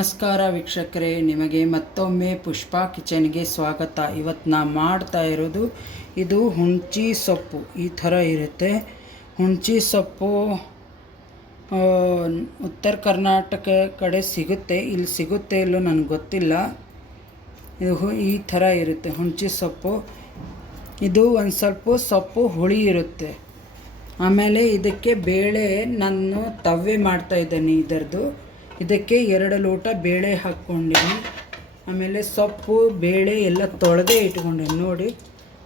ನಮಸ್ಕಾರ ವೀಕ್ಷಕರೇ, ನಿಮಗೆ ಮತ್ತೊಮ್ಮೆ ಪುಷ್ಪ ಕಿಚನ್ಗೆ ಸ್ವಾಗತ. ಇವತ್ತು ನಾ ಮಾಡ್ತಾ ಇರೋದು ಇದು ಹುಣ್ಚಿ ಸೊಪ್ಪು. ಈ ಥರ ಇರುತ್ತೆ. ಹುಣಚಿ ಸೊಪ್ಪು ಉತ್ತರ ಕರ್ನಾಟಕ ಕಡೆ ಸಿಗುತ್ತೆ. ಇಲ್ಲಿ ಸಿಗುತ್ತೆ ಇಲ್ಲೋ ನನಗೆ ಗೊತ್ತಿಲ್ಲ. ಇದು ಈ ಥರ ಇರುತ್ತೆ ಹುಣಚಿ ಸೊಪ್ಪು. ಇದು ಒಂದು ಸ್ವಲ್ಪ ಸೊಪ್ಪು ಹುಳಿ ಇರುತ್ತೆ. ಆಮೇಲೆ ಇದಕ್ಕೆ ಬೇಳೆ ನಾನು ತವ್ವೆ ಮಾಡ್ತಾ ಇದ್ದೀನಿ ಇದರದ್ದು ಇದಕ್ಕೆ ಎರಡು ಲೋಟ ಬೇಳೆ ಹಾಕ್ಕೊಂಡಿನಿ ಆಮೇಲೆ ಸೊಪ್ಪು, ಬೇಳೆ ಎಲ್ಲ ತೊಳೆದೇ ಇಟ್ಕೊಂಡೇನಿ ನೋಡಿ,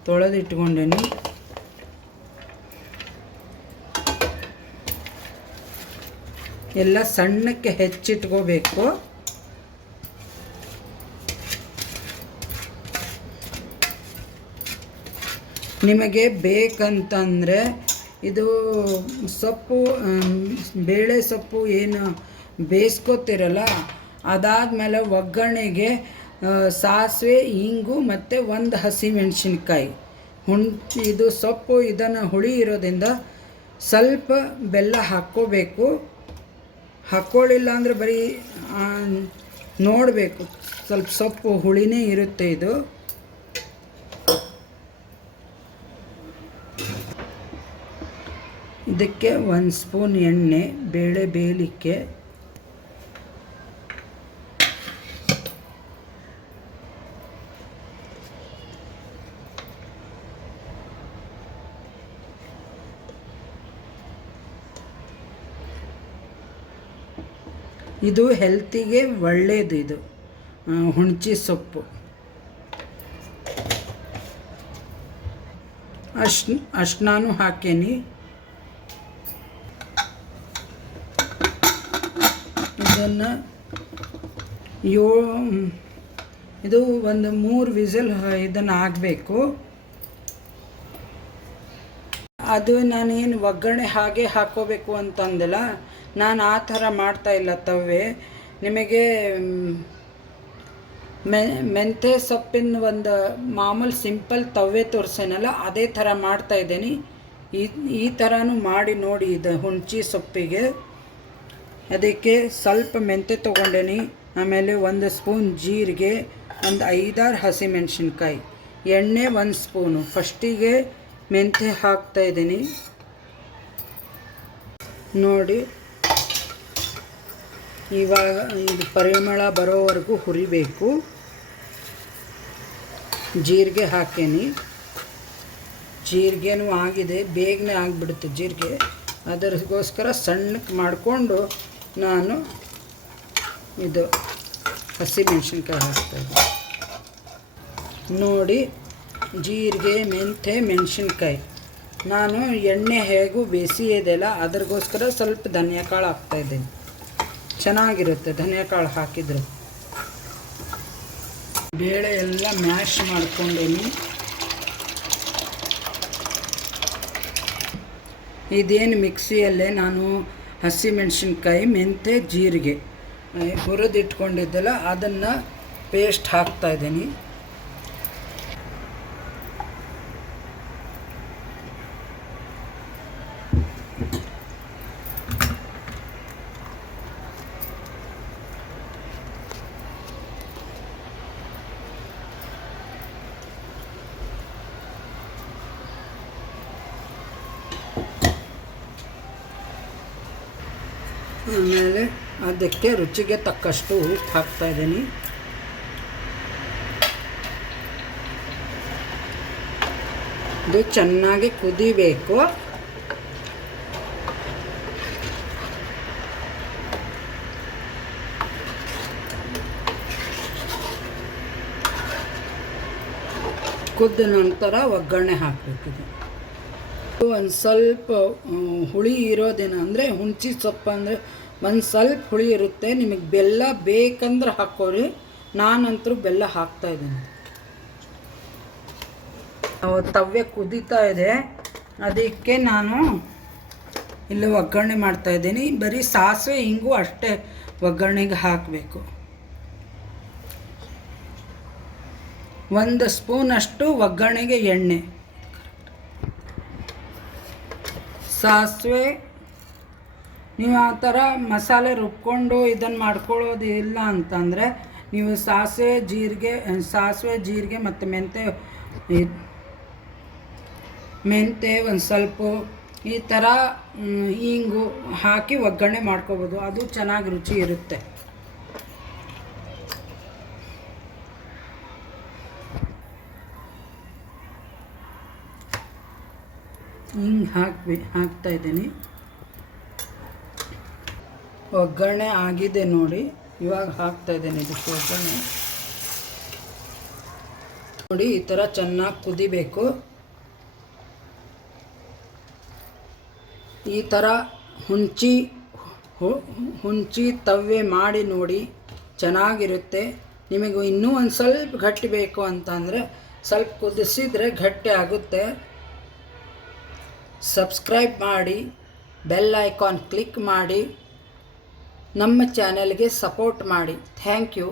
ತೊಳೆದು ಇಟ್ಕೊಂಡೇನಿ. ಎಲ್ಲ ಸಣ್ಣಕ್ಕೆ ಹೆಚ್ಚಿಟ್ಕೋಬೇಕು. ನಿಮಗೆ ಬೇಕಂತಂದರೆ ಇದು ಸೊಪ್ಪು, ಬೇಳೆ ಸೊಪ್ಪು ಏನು ಬೇಯಿಸ್ಕೋತಿರಲ್ಲ ಅದಾದಮೇಲೆ ಒಗ್ಗರಣೆಗೆ ಸಾಸಿವೆ, ಇಂಗು ಮತ್ತು ಒಂದು ಹಸಿಮೆಣಸಿನ್ಕಾಯಿ ಹುಣ್, ಇದು ಸೊಪ್ಪು, ಇದನ್ನು ಹುಳಿ ಇರೋದ್ರಿಂದ ಸ್ವಲ್ಪ ಬೆಲ್ಲ ಹಾಕ್ಕೋಬೇಕು. ಹಾಕ್ಕೊಳ್ಳಿಲ್ಲ ಅಂದರೆ ಬರೀ ನೋಡಬೇಕು. ಸ್ವಲ್ಪ ಸೊಪ್ಪು ಹುಳಿನೇ ಇರುತ್ತೆ ಇದು. ಇದಕ್ಕೆ ಒಂದು ಸ್ಪೂನ್ ಎಣ್ಣೆ, ಬೇಳೆ ಬೇಯಲಿಕ್ಕೆ ಇದು ಹೆಲ್ತಿಗೆ ಒಳ್ಳೆಯದು ಇದು. ಹುಣಚಿ ಸೊಪ್ಪು. ಅಷ್ಟು ಅಷ್ಟು ಹಾಕೇನಿ. ಇದನ್ನು ಯೋ, ಇದು ಒಂದು ಮೂರು ವಿಸಲ್, ಇದನ್ನು ಆಗಬೇಕು ಅದು ನಾನೇನು ಒಗ್ಗರಣೆ ಹಾಗೆ ಹಾಕೋಬೇಕು ಅಂತಂದಿಲ್ಲ. ನಾನು ಆ ಥರ ಮಾಡ್ತಾ ಇಲ್ಲ ತವ್ವೆ. ನಿಮಗೆ ಮ್, ಮೆಂತ್ಯ ಸೊಪ್ಪಿನ ಒಂದು ಮಾಮೂಲು ಸಿಂಪಲ್ ತವ್ವೆ ತೋರಿಸೇನಲ್ಲ ಅದೇ ಥರ ಮಾಡ್ತಾ ಇದ್ದೀನಿ. ಈ ಈ ಥರನೂ ಮಾಡಿ ನೋಡಿ ಇದು ಹುಣ್ಚಿ ಸೊಪ್ಪಿಗೆ. ಅದಕ್ಕೆ ಸ್ವಲ್ಪ ಮೆಂತ್ಯ ತೊಗೊಂಡೇನಿ. ಆಮೇಲೆ ಒಂದು ಸ್ಪೂನ್ ಜೀರಿಗೆ ಒಂದು ಐದಾರು ಹಸಿಮೆಣಸಿನ್ಕಾಯಿ. ಎಣ್ಣೆ ಒಂದು ಸ್ಪೂನು. ಫಸ್ಟಿಗೆ ಮೆಂತ್ಯ ಹಾಕ್ತಾ ಇದ್ದೀನಿ. ನೋಡಿ. ಇವಾಗ ಇದು ಪರಿಮಳ ಬರೋವರೆಗೂ ಹುರಿಬೇಕು. ಜೀರಿಗೆ ಹಾಕೇನಿ. ಜೀರಿಗೆನೂ ಆಗಿದೆ, ಬೇಗನೆ ಆಗಿಬಿಡುತ್ತೆ ಜೀರಿಗೆ. ಅದಕ್ಕೋಸ್ಕರ ಸಣ್ಣಕ್ಕೆ ಮಾಡಿಕೊಂಡು ನಾನು ಇದು ಹಸಿಮೆಣ್ಸಿನ್ಕಾಯಿ ಹಾಕ್ತಾಯಿದ್ದೆ ನೋಡಿ, ಜೀರಿಗೆ ಮೆಂತೆ ಮೆಣಸಿನ್ಕಾಯಿ. ನಾನು ಎಣ್ಣೆ ಹೇಗೂ ಬೇಸಿಯೋದಿಲ್ಲ ಅದರಗೋಸ್ಕರ ಸ್ವಲ್ಪ ಧನಿಯಾ ಕಾಳು ಹಾಕ್ತಾಯಿದ್ದೀನಿ ಚೆನ್ನಾಗಿರುತ್ತೆ, ಧನಿಯಾ ಕಾಳು ಹಾಕಿದರೆ. ಬೇಳೆ ಎಲ್ಲ ಮ್ಯಾಶ್ ಮಾಡ್ಕೊಂಡೇನಿ ಇದೇನು ಮಿಕ್ಸಿಯಲ್ಲೇ ನಾನು ಹಸಿಮೆಣಸಿನ್ಕಾಯಿ ಮೆಂತೆ ಜೀರಿಗೆ ಹುರಿದಿಟ್ಕೊಂಡಿದ್ದೆಲ್ಲ, ಅದನ್ನು ಪೇಸ್ಟ್ ಹಾಕ್ತಾ ಆಮೇಲೆ ಅದಕ್ಕೆ ರುಚಿಗೆ ತಕ್ಕಷ್ಟು ಉಪ್ಪು ಹಾಕ್ತಾ ಇದ್ದೀನಿ. ಇದು ಚೆನ್ನಾಗಿ ಕುದಿಬೇಕು. ಕುದ್ದ ನಂತರ ಒಗ್ಗರಣೆ ಹಾಕಬೇಕಿದೆ. ಒಂದು ಸ್ವಲ್ಪ ಹುಳಿ ಇರೋದೇನ ಅಂದರೆ ಹುಣ್ಸಿ ಸೊಪ್ಪು ಅಂದರೆ ಒಂದು ಸ್ವಲ್ಪ ಹುಳಿ ಇರುತ್ತೆ. ನಿಮಗೆ ಬೆಲ್ಲ ಬೇಕಂದ್ರೆ ಹಾಕೋರಿ ನಾನಂತರೂ ಬೆಲ್ಲ ಹಾಕ್ತಾ ಇದ್ದೀನಿ. ತವ್ಯ ಕುದೀತಾ ಇದೆ. ಅದಕ್ಕೆ ನಾನು ಇಲ್ಲಿ ಒಗ್ಗರಣೆ ಮಾಡ್ತಾ ಇದ್ದೀನಿ. ಬರೀ ಸಾಸಿವೆ ಹಿಂಗೂ ಅಷ್ಟೇ ಒಗ್ಗರಣೆಗೆ ಹಾಕಬೇಕು. ಒಂದು ಸ್ಪೂನಷ್ಟು ಒಗ್ಗರಣೆಗೆ ಎಣ್ಣೆ. ಸಾಸಿವೆ. ನೀವು ಆ ಥರ ಮಸಾಲೆ ರುಬ್ಕೊಂಡು ಇದನ್ನು ಮಾಡ್ಕೊಳ್ಳೋದು ಇಲ್ಲ ಅಂತಂದರೆ ನೀವು ಸಾಸಿವೆ, ಜೀರಿಗೆ ಸಾಸಿವೆ, ಜೀರಿಗೆ ಮತ್ತು ಮೆಂತೆ ಮೆಂತೆ ಒಂದು ಸ್ವಲ್ಪ ಈ ಥರ ಹಿಂಗು ಹಾಕಿ ಒಗ್ಗರಣೆ ಮಾಡ್ಕೋಬೋದು. ಅದು ಚೆನ್ನಾಗಿ ರುಚಿ ಇರುತ್ತೆ. ಹಿಂಗೆ ಹಾಕ್ಬಿ ಹಾಕ್ತಾ ಇದ್ದೀನಿ. ಒಗ್ಗರಣೆ ಆಗಿದೆ ನೋಡಿ. ಇವಾಗ ಹಾಕ್ತಾ ಇದ್ದೇನೆ ಇದಕ್ಕೆ ಒಗ್ಗರಣೆ. ನೋಡಿ, ಈ ಥರ ಚೆನ್ನಾಗಿ ಕುದಿಬೇಕು. ಈ ಥರ ಹುಂಚಿ ಹುಂಚಿ ತವ್ವೆ ಮಾಡಿ ನೋಡಿ ಚೆನ್ನಾಗಿರುತ್ತೆ. ನಿಮಗೆ ಇನ್ನೂ ಒಂದು ಸ್ವಲ್ಪ ಗಟ್ಟಿ ಬೇಕು ಅಂತಂದರೆ ಸ್ವಲ್ಪ ಕುದಿಸಿದರೆ ಗಟ್ಟಿ ಆಗುತ್ತೆ. ಸಬ್ಸ್ಕ್ರೈಬ್ ಮಾಡಿ ಬೆಲ್ ಐಕಾನ್ ಕ್ಲಿಕ್ ಮಾಡಿ ನಮ್ಮ ಚಾನೆಲ್ಗೆ ಸಪೋರ್ಟ್ ಮಾಡಿ. Thank you.